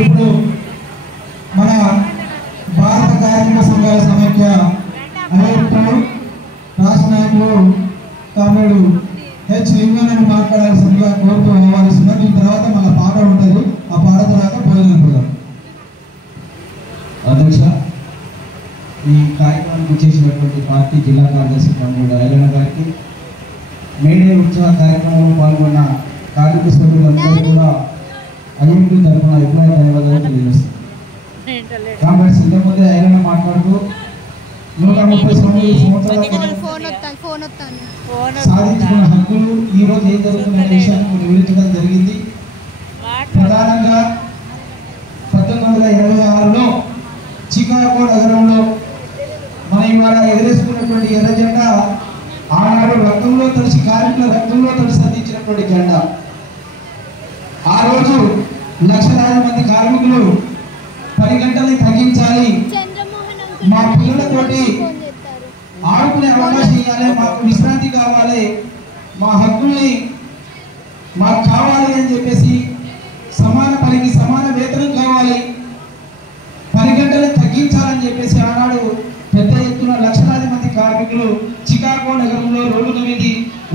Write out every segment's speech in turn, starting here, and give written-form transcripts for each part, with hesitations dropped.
ఇప్పుడు మన భారత కార్మిక సంఘాల సమైక్య అధ్యక్షుడు రాష్ట్ర నాయకులు తమ్ముడు హెచ్ లింగన్ మాట్లాడాల్సిందిగా కోరుతూ ఆహ్వానిస్తున్నారు. దీని తర్వాత మన పాట ఉంటుంది, ఆ పాట తర్వాత భోజనం కూడా. అధ్యక్ష, ఈ కార్యక్రమానికి చేసినటువంటి పార్టీ జిల్లా కార్యదర్శి తమ్ముడు ఐలన్న గారికి, మేడే ఉత్సవ కార్యక్రమంలో పాల్గొన్న కార్మిక సభ్యులందరూ కూడా అయ్యంకుల తరఫున ఎప్పుడైనా ధన్యవాదాలు తెలియజేస్తుంది. కాంగ్రెస్ ఇంతకుముందే ఐలన్న మాట్లాడుతూ 130 సంవత్సరాల సాధించుకున్న హక్కులు ఈ రోజు ఏం జరుగుతున్న విషయాన్ని వివరించడం జరిగింది. ప్రధానంగా 1926లో చికాగో నగరంలో మన ఇవాళ ఎగరేసుకున్నటువంటి ఎర్ర జెండా ఆనాడు రక్తంలో తడిసి కార్మికుల రక్తంలో తడిసి అందించినటువంటి జెండా. ఆ రోజు లక్షలాది మంది కార్మికులు 10 గంటలని తగ్గించాలి, మా పిల్లలతోటి ఆడుకునే అవకాశం ఇవ్వాలి, మాకు విశ్రాంతి కావాలి, మా హక్కుల్ని మాకు కావాలి అని చెప్పేసి సమాన పనికి సమాన వేతనం కావాలి, 10 గంటలు తగ్గించాలని చెప్పేసి ఆనాడు పెద్ద ఎత్తున లక్షలాది మంది కార్మికులు చికాగో నగరంలో రోడ్డు మీద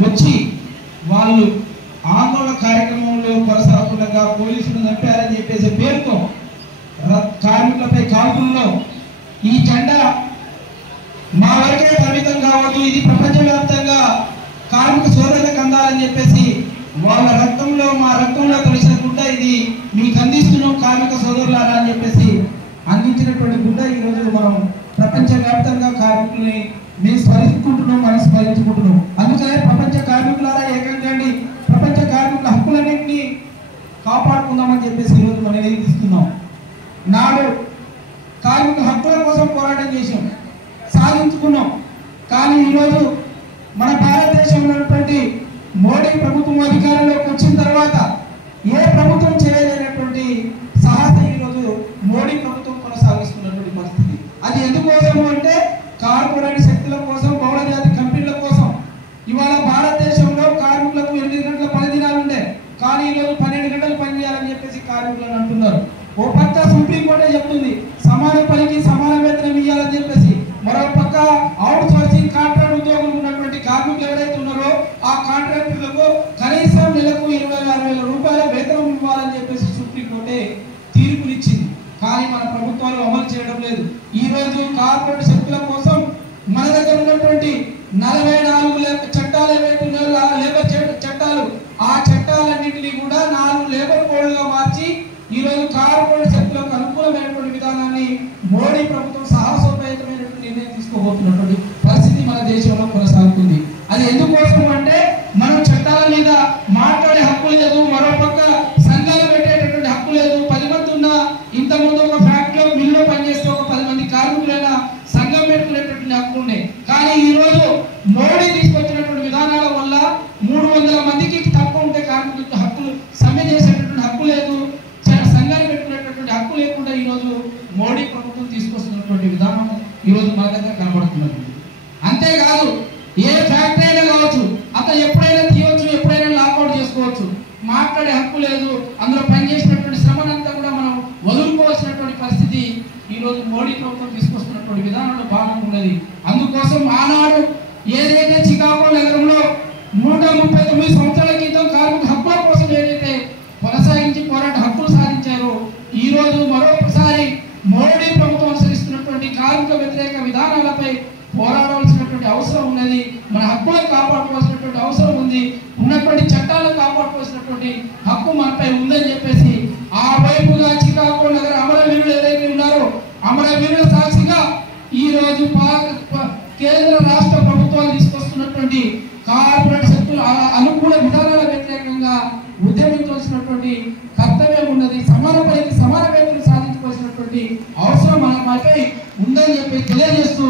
వచ్చి వాళ్ళు ఆందోళన కార్యక్రమంలో కొనసాగుతుండగా పోలీసులు చంపారని చెప్పేసి పేరుతో కార్మికులపై కాల్పుల్లో ఈ జెండా మా వరకే పరిమితం కావద్దు, ఇది ప్రపంచవ్యాప్తంగా కార్మిక సోదరులకు అందాలని చెప్పేసి వాళ్ళ రక్తంలో మా రక్తంలో కలిసిన గుడ్డ ఇది మీకు అందిస్తున్నాం కార్మిక సోదరులారా అని చెప్పేసి అందించినటువంటి గుడ్డ ఈరోజు మనం ప్రపంచవ్యాప్తంగా కార్మికుల్ని మేము స్మరించుకుంటున్నాం, మనం స్మరించుకుంటున్నాం. అందుకనే ప్రపంచ కార్మికులారా ఏకంగా ప్రపంచ కార్మికుల హక్కులన్నింటినీ కాపాడుకుందామని చెప్పేసి ఈరోజు మనం నిలదీస్తున్నాం. నాడు కార్మిక హక్కుల కోసం పోరాటం చేసాం, సాధించుకున్నాం. కానీ ఈరోజు మన భారతదేశంలో ఉన్నటువంటి మోడీ ప్రభుత్వం అధికారంలోకి వచ్చిన తర్వాత ఏ ప్రభుత్వం చేయలేనటువంటి సాహసం ఈరోజు మోడీ ప్రభుత్వం కొనసాగిస్తున్నటువంటి పరిస్థితి. అది ఎందుకోసము అంటే కార్పొరేట్ శక్తుల కోసం, బహుళజాతి కంపెనీల కోసం. ఇవాళ భారతదేశంలో కార్మికులకు 8 గంటల పని దినాలు ఉండే, కానీ ఈరోజు 12 గంటలు పని చేయాలని చెప్పేసి కార్మికులను అంటున్నారు. ఓ పక్క సుప్రీంకోర్టే చెప్తుంది సమాన పనికి సమాన వేతనం ఇవ్వాలని చెప్పేసి, మరో పక్క అవుట్ సోర్సింగ్ కాంట్రాక్ట్ ఉద్యోగులు ఉన్నటువంటి కార్మికులు ఎవరైతే ఉన్నారో ఆ కాంట్రాక్టర్లకు కనీసం నెలకు 26,000 రూపాయల వేతనం ఇవ్వాలని చెప్పేసి సుప్రీంకోర్టే తీర్పునిచ్చింది. కానీ మన ప్రభుత్వాలు అమలు చేయడం లేదు. ఈ రోజు కార్పొరేట్ శక్తుల కోసం మన దగ్గర ఉన్నటువంటి 44 చట్టాలు ఏవైతే ఉన్నాయో లేబర్ చట్టాలు, ఆ చట్టాలన్నింటినీ కూడా 4 లేబర్ కోడ్లుగా మార్చి ఈ రోజు కార్పొరేట్ శక్తులకు అనుకూలమైనటువంటి విధానాన్ని మోడీ ప్రభుత్వం సాహసోపేతమైనటువంటి నిర్ణయం తీసుకోబోతున్నటువంటి పరిస్థితి మన దేశంలో కొనసాగుతుంది. అది ఎందుకోసం అంటే మనం చట్టాల మీద మాట్లాడే హక్కు లేదు, మరోపక్క సంఘాలు పెట్టేటటువంటి హక్కు లేదు. 10 మంది ఉన్న ఇంతకుముందు ఒక ఫ్యాక్టరీలో మిల్లులో పనిచేస్తే ఒక 10 మంది కార్మికులైనా సంఘం పెట్టుకునేటటువంటి హక్కు ఉండే. కానీ ఈ రోజు మోడీ తీసుకొచ్చినటువంటి విధానాల వల్ల 300 మందికి తక్కువ ఉంటే కార్మికులకు హక్కులు సమ్మె చేసేటటువంటి హక్కు లేదు, సంఘాలు పెట్టుకునేటటువంటి హక్కు లేకుండా ఈ రోజు మోడీ ప్రభుత్వం తీసుకొస్తున్నటువంటి విధానం ఈ రోజు మన దగ్గర కనబడుతున్నది. అంతేకాదు ఏ ఫ్యాక్టరీ అయినా కావచ్చు, అతను ఎప్పుడైనా తీయవచ్చు, ఎప్పుడైనా లాకౌట్ చేసుకోవచ్చు, మాట్లాడే హక్కు లేదు. అందులో పనిచేసినటువంటి శ్రమనంతా కూడా మనం వదులుకోవాల్సినటువంటి పరిస్థితి ఈ రోజు మోడీ ప్రభుత్వం తీసుకొస్తున్నటువంటి విధానంలో భాగం ఉన్నది. అందుకోసం ఆనాడు ఏదైతే చికాగో నగరంలో 139 సంవత్సరాల క్రితం కార్మిక హక్కుల కోసం ఏదైతే కొనసాగించి పోరాట హక్కులు సాధించారో ఈ రోజు మరొకసారి మోడీ ప్రభుత్వం అనుసరిస్తున్నటువంటి కార్మిక వ్యతిరేక విధానాలపై పోరాడాల్సినటువంటి అవసరం ఉన్నది. మన హక్కులను కాపాడుకోవాల్సినటువంటి అవసరం ఉంది. ఉన్నటువంటి చట్టాలను కాపాడుకోవాల్సినటువంటి హక్కు మనపై ఉందని చెప్పేసి ఆ వైపుగా చికాగో నగర అమరవీరులు ఎవరైతే ఉన్నారో అమరవీరుల సాక్షిగా ఈ రోజు కేంద్ర రాష్ట్ర ప్రభుత్వాలు తీసుకొస్తున్నటువంటి కార్పొరేట్ శక్తుల అనుకూల విధానాల వ్యతిరేకంగా ఉద్యమించాల్సినటువంటి కర్తవ్యం ఉన్నది. సమాన పనికి సమాన వేతనం సాధించుకోవాల్సినటువంటి అవసరం మనపై ఉందని చెప్పి తెలియజేస్తూ